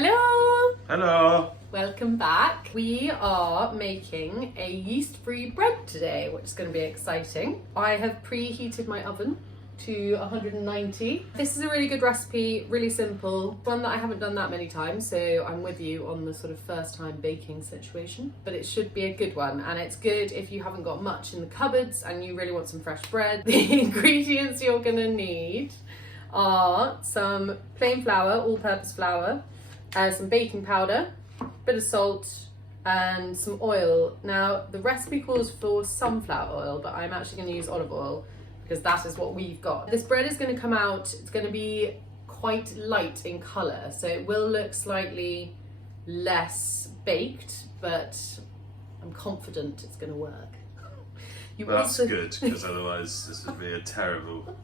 Hello! Hello! Welcome back. We are making a yeast-free bread today, which is going to be exciting. I have preheated my oven to 190. This is a really good recipe, really simple, one that I haven't done that many times, so I'm with you on the sort of first time baking situation, but it should be a good one, and it's good if you haven't got much in the cupboards and you really want some fresh bread. The ingredients you're going to need are some plain flour, all-purpose flour, some baking powder, bit of salt, and some oil. Now, the recipe calls for sunflower oil, but I'm actually going to use olive oil because that is what we've got. This bread is going to come out, it's going to be quite light in colour, so it will look slightly less baked, but I'm confident it's going to work. That's good, because otherwise this would be a terrible,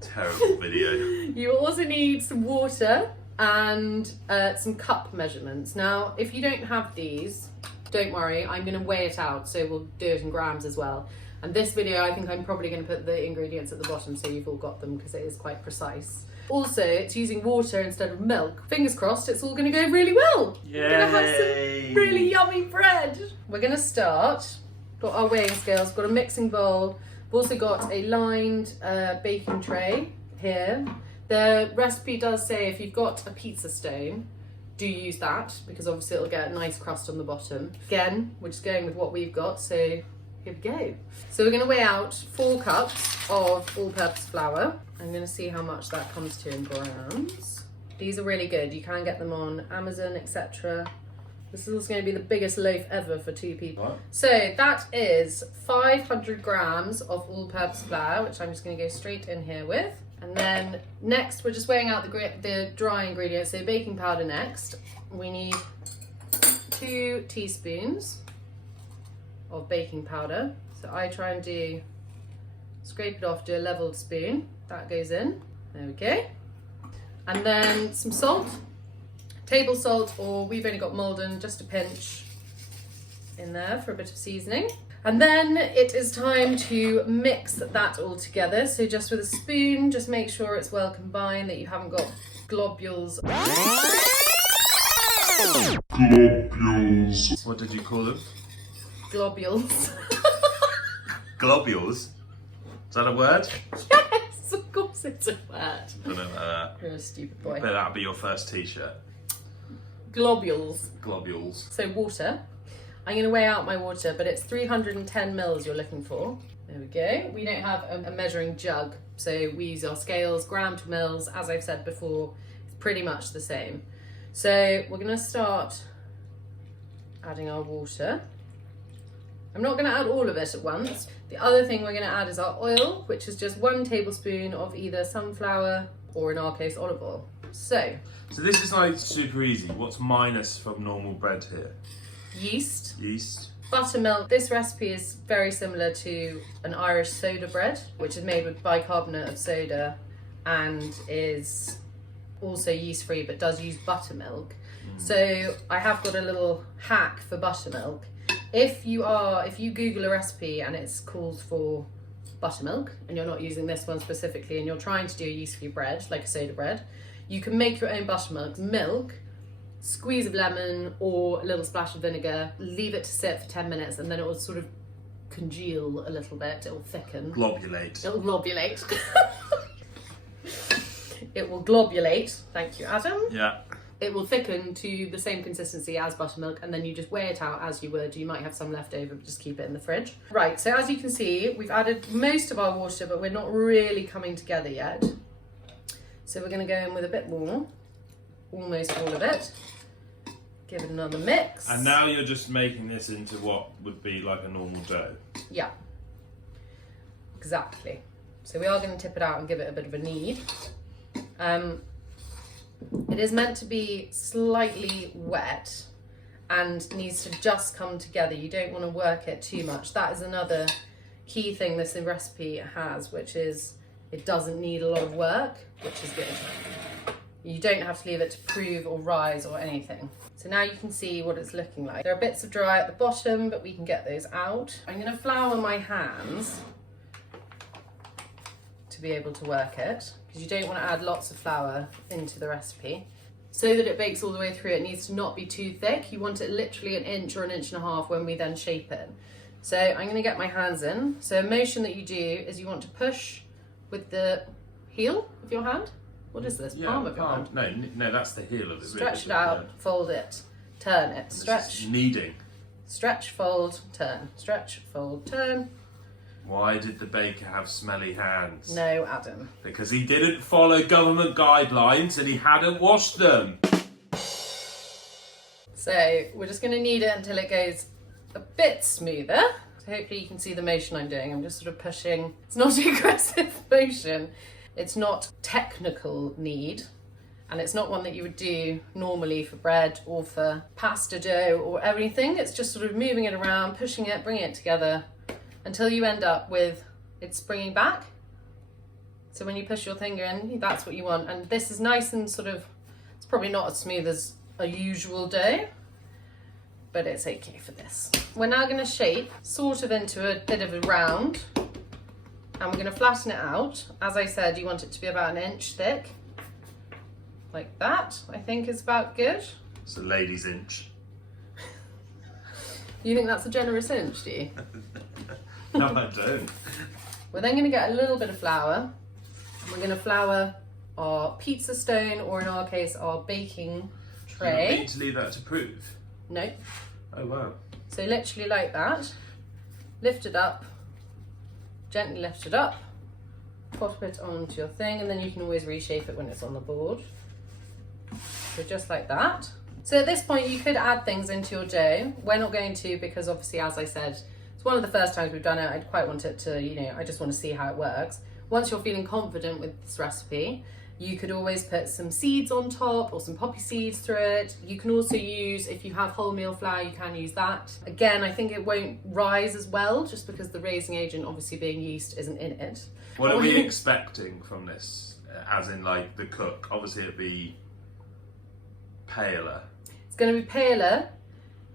terrible video. You also need some water and some cup measurements. Now, if you don't have these, don't worry, I'm going to weigh it out, so we'll do it in grams as well. And this video, I think I'm probably going to put the ingredients at the bottom so you've all got them, because it is quite precise. Also, it's using water instead of milk. Fingers crossed, it's all going to go really well. Yay! We're going to have some really yummy bread. We're going to start. Got our weighing scales, got a mixing bowl. We've also got a lined baking tray here. The recipe does say if you've got a pizza stone, do use that, because obviously it'll get a nice crust on the bottom. Again, we're just going with what we've got, so here we go. So we're going to weigh out 4 cups of all-purpose flour. I'm going to see how much that comes to in grams. These are really good. You can get them on Amazon, etc. This is going to be the biggest loaf ever for 2 people. What? So that is 500 grams of all-purpose flour, which I'm just going to go straight in here with. And then next, we're just weighing out the dry ingredients. So baking powder next. We need 2 teaspoons of baking powder. So I try and scrape it off, do a leveled spoon. That goes in. There we go. And then some salt, table salt, or we've only got Maldon, just a pinch in there for a bit of seasoning. And then it is time to mix that all together. So just with a spoon, just make sure it's well combined, that you haven't got globules. Globules. What did you call them? Globules. Globules? Is that a word? Yes, of course it's a word. Put it like that. You're a stupid boy. Bet that'll be your first t-shirt. Globules. Globules. So water. I'm going to weigh out my water, but it's 310 mils you're looking for. There we go. We don't have a measuring jug, so we use our scales, gram to mils. As I've said before, it's pretty much the same. So we're going to start adding our water. I'm not going to add all of it at once. The other thing we're going to add is our oil, which is just 1 tablespoon of either sunflower or, in our case, olive oil. So this is like super easy. What's minus from normal bread here? yeast. Yeast. Buttermilk. This recipe is very similar to an Irish soda bread, which is made with bicarbonate of soda and is also yeast-free, but does use buttermilk. So I have got a little hack for buttermilk. If you Google a recipe and it's calls for buttermilk, and you're not using this one specifically, and you're trying to do a yeast-free bread, like a soda bread, you can make your own buttermilk. Milk, squeeze of lemon or a little splash of vinegar, leave it to sit for 10 minutes, and then it will sort of congeal a little bit, it will thicken. Globulate. It will globulate. It will globulate, thank you Adam. Yeah. It will thicken to the same consistency as buttermilk, and then you just weigh it out as you would. You might have some left over, but just keep it in the fridge. Right, so as you can see, we've added most of our water, but we're not really coming together yet. So we're going to go in with a bit more, almost all of it. Give it another mix. And now you're just making this into what would be like a normal dough. Yeah, exactly. So we are going to tip it out and give it a bit of a knead. It is meant to be slightly wet and needs to just come together. You don't want to work it too much. That is another key thing this recipe has, which is it doesn't need a lot of work, which is good. You don't have to leave it to prove or rise or anything. So now you can see what it's looking like. There are bits of dry at the bottom, but we can get those out. I'm going to flour my hands to be able to work it, because you don't want to add lots of flour into the recipe. so that it bakes all the way through, it needs to not be too thick. You want it literally an inch or an inch and a half when we then shape it. So I'm going to get my hands in. So a motion that you do is you want to push with the heel of your hand. What is this? Yeah, Palm of your hand? No, that's the heel of it. Stretch it out, fold it, turn it, stretch. Kneading. Stretch, fold, turn. Stretch, fold, turn. Why did the baker have smelly hands? No, Adam. Because he didn't follow government guidelines and he hadn't washed them. So we're just going to knead it until it goes a bit smoother. So hopefully you can see the motion I'm doing. I'm just sort of pushing. It's not aggressive motion. It's not technical knead. And it's not one that you would do normally for bread or for pasta dough or everything. It's just sort of moving it around, pushing it, bringing it together until you end up with it springing back. So when you push your finger in, that's what you want. And this is nice and sort of, it's probably not as smooth as a usual dough, but it's okay for this. We're now going to shape sort of into a bit of a round, and we're going to flatten it out. As I said, you want it to be about an inch thick. Like that, I think is about good. It's a lady's inch. You think that's a generous inch, do you? No, I don't. We're then going to get a little bit of flour. We're going to flour our pizza stone, or in our case, our baking tray. You need to leave that to proof? No. Oh, wow. So literally like that. Lift it up. Gently lift it up. Pop it onto your thing, and then you can always reshape it when it's on the board. So just like that. So at this point you could add things into your dough. We're not going to, because obviously, as I said, it's one of the first times we've done it. I quite want it to, you know, I just want to see how it works. Once you're feeling confident with this recipe, you could always put some seeds on top or some poppy seeds through it. You can also use, if you have wholemeal flour, you can use that. Again, I think it won't rise as well just because the raising agent, obviously being yeast, isn't in it. What are we expecting from this? As in, like, the cook? Obviously it'd be paler. It's going to be paler.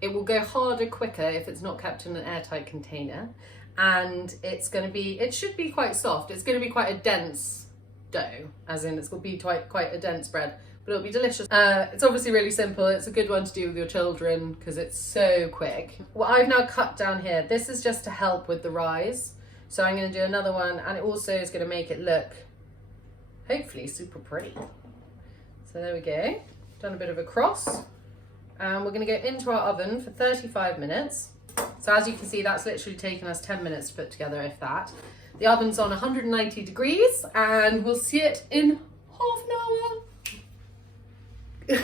It will go harder quicker if it's not kept in an airtight container. And it's going to be, it should be quite soft. It's going to be quite a dense dough, as in it's going to be quite a dense bread, but it'll be delicious. It's obviously really simple. It's a good one to do with your children because it's so quick. What I've now cut down here, this is just to help with the rise. So I'm going to do another one, and it also is going to make it look, hopefully, super pretty. So there we go. Done a bit of a cross. And we're going to go into our oven for 35 minutes. So as you can see, that's literally taken us 10 minutes to put together, if that. The oven's on 190 degrees, and we'll see it in half an hour.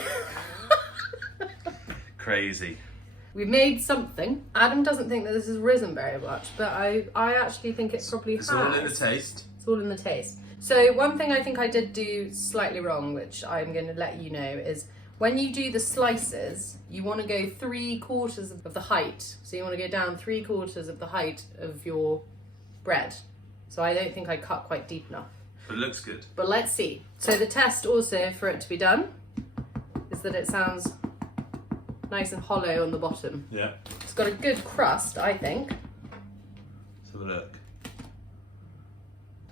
Crazy. We made something. Adam doesn't think that this has risen very much, but I actually think it probably has. It's all in the taste. It's all in the taste. So one thing I think I did do slightly wrong, which I'm going to let you know, is when you do the slices, you want to go 3/4 of the height. So you want to go down 3/4 of the height of your bread. So I don't think I cut quite deep enough. But it looks good. But let's see. So the test also for it to be done is that it sounds nice and hollow on the bottom. Yeah. It's got a good crust, I think. Let's have a look.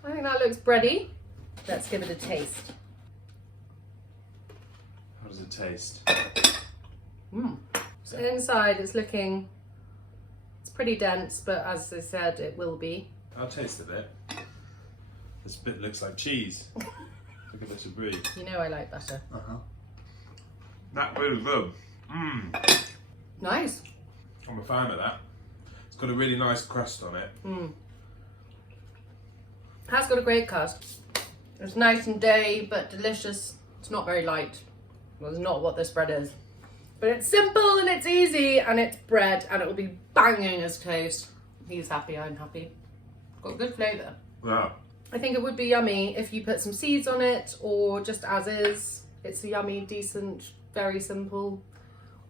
I think that looks bready. Let's give it a taste. How does it taste? So inside it's looking, it's pretty dense, but as I said, it will be. I'll taste a bit. This bit looks like cheese. Look at this, brie. You know I like butter. That's really good. Nice. I'm a fan of that. It's got a really nice crust on it. Has got a great crust. It's nice and doughy, but delicious. It's not very light. Well, it's not what this bread is. But it's simple and it's easy and it's bread and it will be banging as toast. He's happy, I'm happy. Got good flavour. Wow. I think it would be yummy if you put some seeds on it or just as is. It's a yummy, decent, very simple,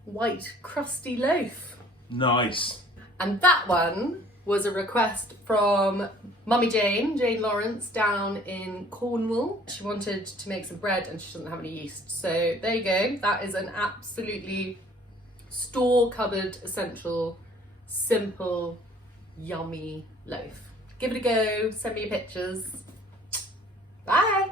white, crusty loaf. Nice. And that one was a request from Mummy Jane Lawrence down in Cornwall. She wanted to make some bread and she doesn't have any yeast. So there you go. That is an absolutely store-cupboard, essential, simple, yummy loaf. Give it a go. Send me your pictures. Bye.